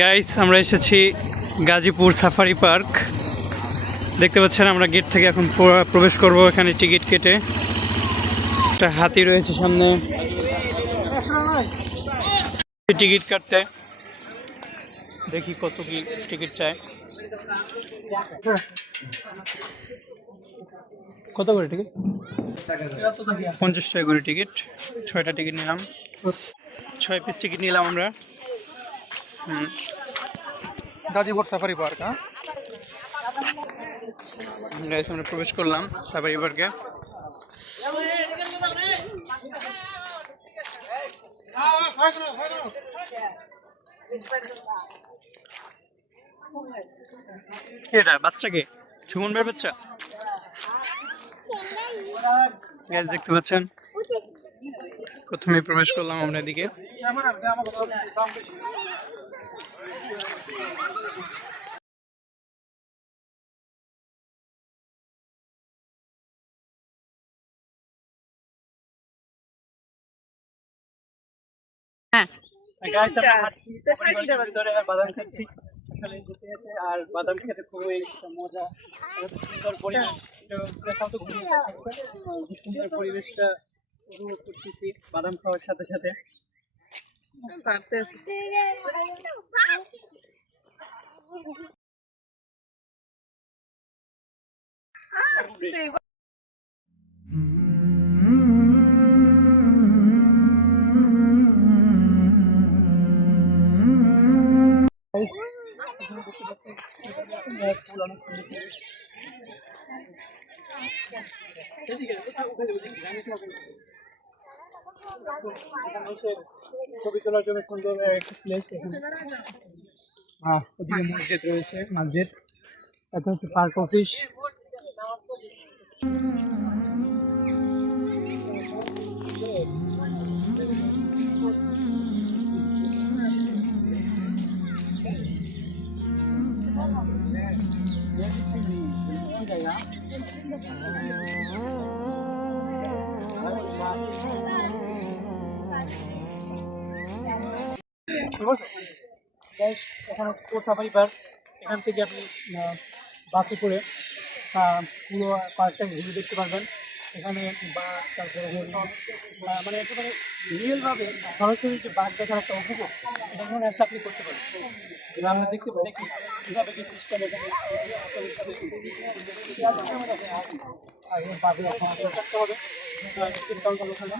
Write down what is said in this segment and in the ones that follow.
Guys আমরা এসেছি Gazipur safari park. দেখতে পাচ্ছেন আমরা গেট থেকে এখন প্রবেশ করব। এখানে টিকিট কেটে একটা হাতি রয়েছে সামনে, টিকিট কাটতে দেখি কত কি টিকিট চায়। কত করে টিকিট? 50 টাকা করে টিকিট। 6টা টিকিট নিলাম, 6 পিস টিকিট নিলাম আমরা। Gazipur safari park. আমরা প্রবেশ করলাম সাফারি পার্কে। এটা বাচ্চাকে সুমন ভাইয়ের বাচ্চা গ্যাস দেখতে পাচ্ছেন। প্রথমে প্রবেশ করলাম আমরা এদিকে। বাদাম খাচ্ছি আর বাদাম খেতে খুবই মজা, সুন্দর পরিবেশটা উপভোগ করতেছি বাদাম খাওয়ার সাথে সাথে। ছবি তোলার জন্য সুন্দর একটা প্লেস। ওদিকে মসজিদ রয়েছে, মসজিদ। এটা হচ্ছে পার্ক অফিস। এখানে সাফারি পার্ক। এখান থেকে আপনি বাসে করে পুরো পার্কটা ঘুরে দেখতে পারবেন। এখানে বাঘ, তারপরে মানে একেবারে রিয়েলভাবে সরাসরি যে বাঘ দেখার একটা উপভোগ, এটা এখানে আসলে আপনি করতে পারেন। আমরা দেখতে পাই কি কীভাবে কি সিস্টেম এখানে থাকতে হবে। ওখানে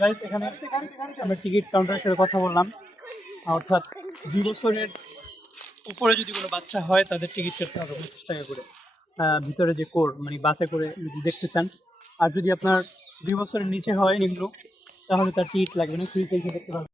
গাইস এখানে আমরা টিকিট কাউন্টারের সাথে কথা বললাম। অর্থাৎ 2 বছরের উপরে যদি কোনো বাচ্চা হয় তাদের টিকিট কাটতে হবে 25 টাকা করে। ভিতরে যে কোর মানে বাসে করে যদি দেখতে চান। আর যদি আপনার 2 বছরের নিচে হয় নিম্ন, তাহলে তার টিকিট লাগবে না, ফ্রি থেকে দেখতে পারবেন।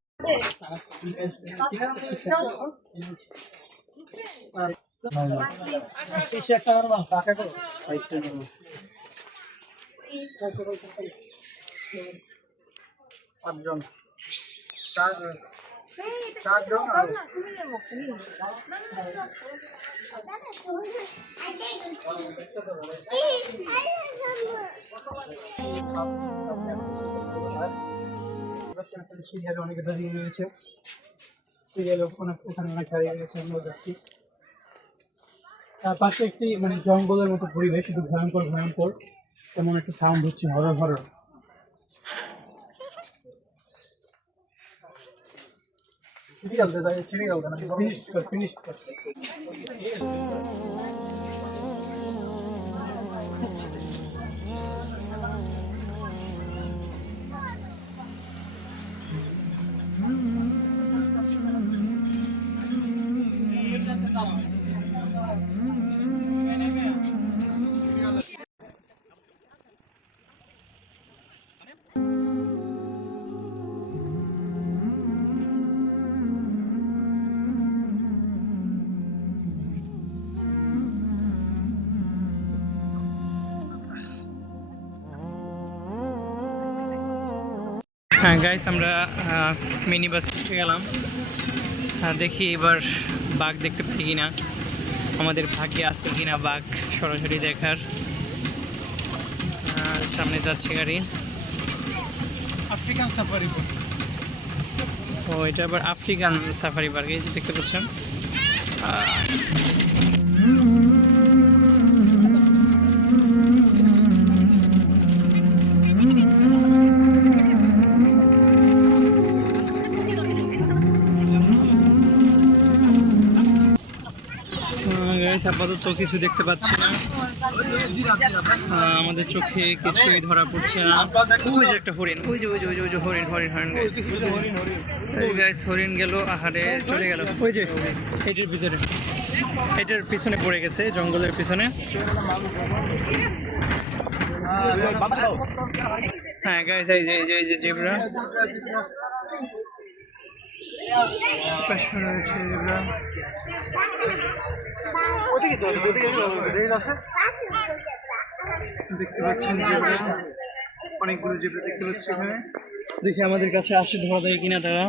সিরিয়ালে অনেকে দাঁড়িয়ে রয়েছে, সিরিয়ালে ওখানে অনেক দাঁড়িয়ে রয়েছে। আমরা যাচ্ছি। তার পাশে একটি মানে জঙ্গলের মতো পরিবেশ, শুধু ভয়ঙ্কর ভয়ঙ্কর, তেমন একটা সাউন্ড হচ্ছে হরর হরর। ফিনিশ হ্যাঁ গাইস, আমরা মিনি বাস গেলাম। দেখি এবার বাঘ দেখতে পাই কিনা, আমাদের ভাগ্যে আছে কিনা বাঘ সরাসরি দেখার। আর সামনে যাচ্ছে গাড়ি। African safari park. ও এটা আবার আফ্রিকান সাফারি পার্ক, এই যে দেখতে পাচ্ছেন। আপাতত কিছু দেখতে পাচ্ছি না, আমাদের চোখে কিছুই ধরা পড়ছে না। ওই যে একটা হরিণ, ওই যে ওই যে ওই যে ওই যে হরিণ হরিণ হরিণ গাইস, হরিণ গেল, আহারে চলে গেল। ওই যে এটার ভিতরে, এটার পিছনে পড়ে গেছে, জঙ্গলের পিছনে। হ্যাঁ গাইস, এই যে এই যে এই যে জেব্রা, দেখতে পাচ্ছেন জেব্রা, অনেকগুলো জেব্রা দেখতে পাচ্ছি এখানে। দেখি আমাদের কাছে আসে ধরা দেয় কিনা তারা।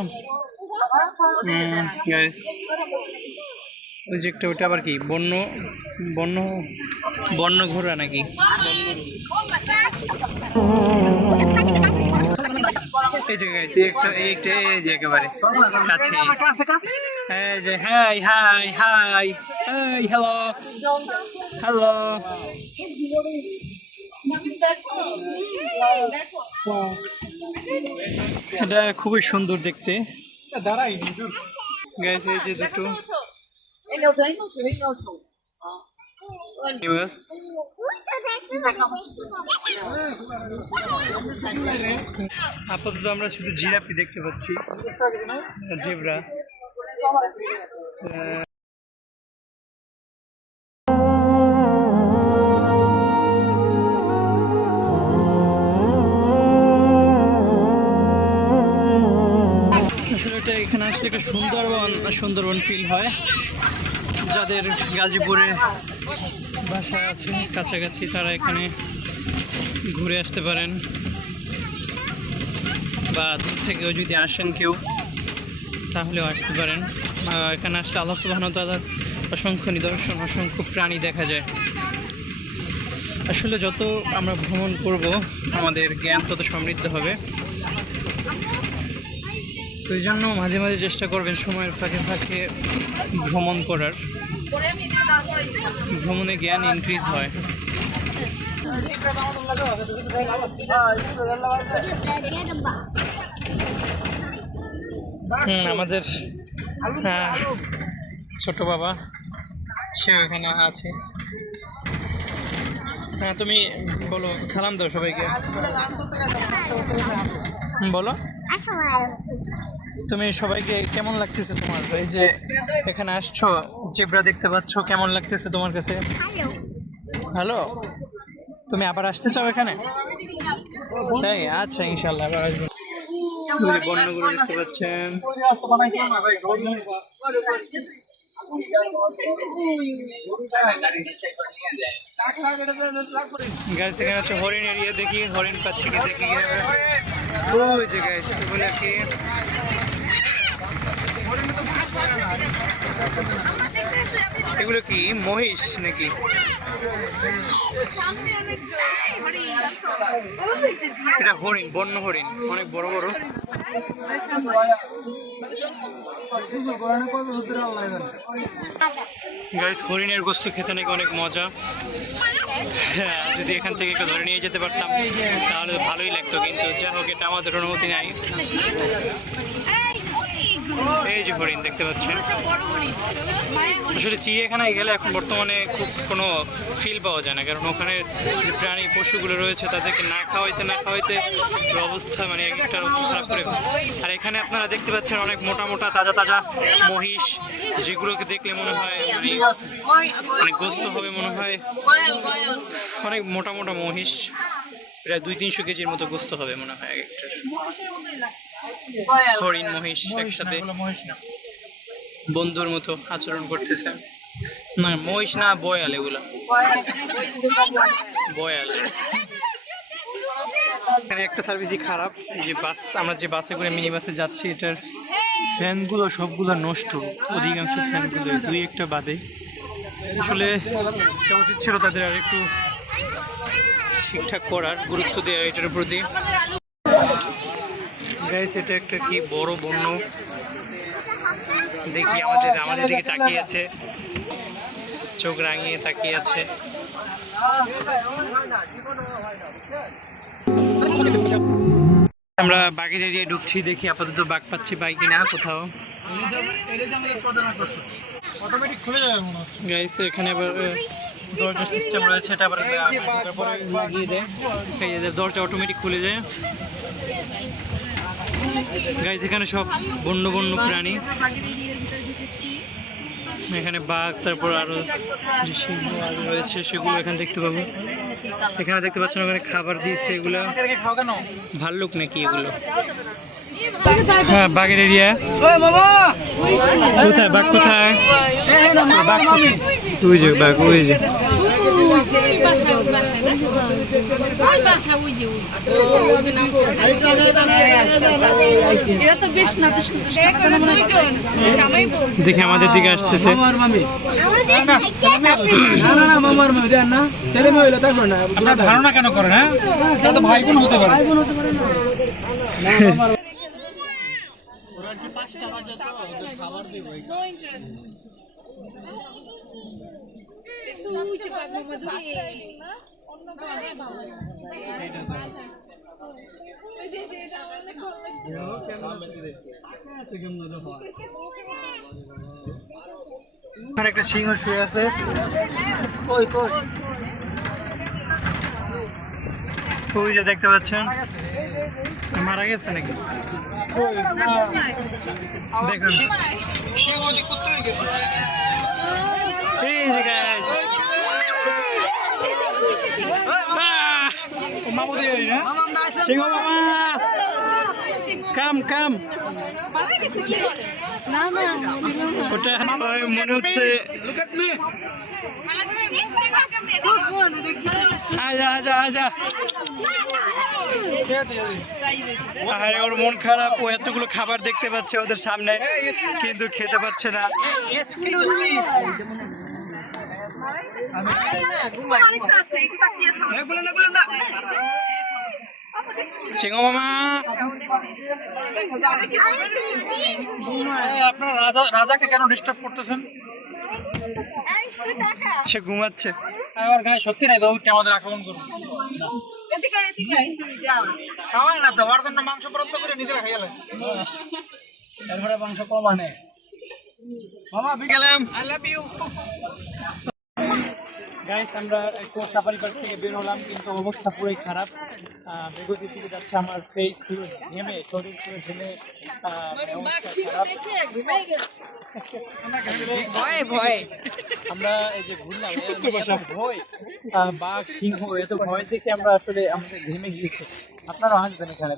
গাইস ওই যে একটা, ওটা আবার কি বন্য বন্য বন্য ঘোড়া নাকি? এই যে গাইস, একটা এই যে একেবারে কাছে, এই যে high high high hi hello hello. এটা খুবই সুন্দর দেখতে। গাইস এই যে দুটো আপাতত আমরা শুধু জিরাফি দেখতে পাচ্ছি, জেব্রা। আসলে এটা এখানে আসলে একটা সুন্দরবন ফিল হয়। যাদের গাজীপুরে বাসা আছে কাছাকাছি, তারা এখানে ঘুরে আসতে পারেন, বা দূর থেকেও যদি আসেন কেউ তাহলেও আসতে পারেন। এখানে আসলে আল্লাহ সুবহানাহু ওয়া তাআলার অসংখ্য নিদর্শন, অসংখ্য প্রাণী দেখা যায়। আসলে যত আমরা ভ্রমণ করব আমাদের জ্ঞান তত সমৃদ্ধ হবে। তো এই জন্য মাঝে মাঝে চেষ্টা করবেন সময়ের ফাঁকে ফাঁকে ভ্রমণ করার, ভ্রমণে জ্ঞান ইনক্রিজ হয়। আমাদের ছোট বাবা সে এখানে আছে। হ্যাঁ তুমি বলো, সালাম দাও সবাইকে, বলো তুমি সবাইকে কেমন লাগতেছে তোমার, এই যে এখানে আসছো, জেব্রা দেখতে পাচ্ছ, কেমন লাগতেছে তোমার কাছে? হ্যালো, তুমি আবার আসতে চাও এখানে? তাই, আচ্ছা ইনশাল্লাহ আবার আসবো। বন্যগুলো দেখতে পাচ্ছেন, গাইস এখানে হচ্ছে হরিণ এরিয়া। দেখি হরিণ পাচ্ছি কি, দেখি ওই যে গাইস এগুলো কি, এগুলো কি মহিষ নাকি? এটা হরিণ, বন্য হরিণ, অনেক বড় বড়। গাইস হরিণের গোস্ত খেতে নাকি অনেক মজা। যদি এখান থেকে একটু ধরে নিয়ে যেতে পারতাম তাহলে ভালোই লাগতো, কিন্তু যা হোক এটা আমাদের অনুমতি নাই। এই যে হরিণ দেখতে পাচ্ছেন। আসলে চিড়িয়াখানায় গেলে এখন বর্তমানে খুব কোনো ফিল পাওয়া যায় না, কারণ ওখানে যে প্রাণী পশুগুলো রয়েছে তাদেরকে না খাওয়াইতে অবস্থা, মানে একটা অবস্থা খারাপ করে ফেলছে। আর এখানে আপনারা দেখতে পাচ্ছেন অনেক মোটা মোটা তাজা মহিষ, যেগুলোকে দেখলে মনে হয় মানে অনেক গোস্ত হবে মনে হয়। অনেক মোটা মোটা মহিষ, প্রায় 200-300 কেজির মতো গোস্ত হবে মনে হয় এক একটার। হরিণ মহিষ একসাথে বন্ধুর মতো আচরণ করতেছে। না মহিষ না, বয়াল, এগুলা বয়াল। এখানে একটা সার্ভিসই খারাপ, এই যে বাস, আমরা যে বাসে করে মিনি বাসে যাচ্ছি, এটার ফ্যানগুলো সবগুলো নষ্ট, অধিকাংশ ফ্যানগুলো, দুই একটা বাদে। আসলে এটা উচিত ছিল তাদের আর একটু ঠিকঠাক করার, গুরুত্ব দেওয়া এটার প্রতি। গাইস, এটা একটা কি বড় বন্য, দেখি আমাদের দিকে তাকিয়ে আছে, চোখ রাঙিয়ে তাকিয়ে আছে। আমরা বাঘের এরিয়ায় ঢুকছি, দেখি আপাতত বাঘ পাচ্ছি পাই কিনা কোথাও। গাইস, এখানে আবার দরজার সিস্টেম রয়েছে, এটা আবার লাগিয়ে দেয়, দরজা অটোমেটিক খুলে যায়। গাইস, এখানে সব বন্য বন্য প্রাণী, এখানে বাঘ, তারপর আরো যে সিংহ আরো রয়েছে সেগুলো এখানে দেখতে পাবো। এখানে দেখতে পাচ্ছেন ওখানে খাবার দিয়েছে, এগুলো ভাল্লুক নাকি এগুলো? হ্যাঁ, বাঘের এরিয়া। কোথায় বাঘ, কোথায় বাঘ? ওই যে বাঘ, ওই যে। দেখি আমাদের দিকে আসতেছে। ধারণা কেন করেন? হ্যাঁ, সেটা তো ভাই বোন হতে পারে। এখানে একটা সিংহ শুয়ে আছে। ওই যে দেখতে পাচ্ছেন, মারা গেছে নাকি? দেখুন, এই যে guys, সিংহ মামা, কাম ওটা মনে হচ্ছে। আজা আরে, ওর মন খারাপ, ও এতগুলো খাবার দেখতে পাচ্ছে ওদের সামনে কিন্তু খেতে পারছে না। সিংহ মামা, আপনার রাজাকে কেন ডিস্টার্ব করতেছেন? সে ঘুমাচ্ছে। আমার গায়ে সত্যি নাই তো, ওইটা আমাদের আক্রমণ করবো। খাওয়াই না তো, ওর জন্য মাংস বরাদ্দ করে নিজেরা খাইয়া লাগে। এরপরে মাংস কম আনে। মামা গেলাম। I love you. গাইস, আমরা সাফারি পার্ক থেকে বের হলাম, কিন্তু অবস্থা পুরোই খারাপ। বেগতির দিকে যাচ্ছে, আমার ফেস পুরো ঘেমে, শরীর পুরো ঘেমে আমরা এই যে ঘুরলাম, ভয়, বাঘ, সিংহ, এত ভয় দেখে আমরা আসলে আমাদের ঘেমে গিয়েছে। আপনারাও আসবেন এখানে।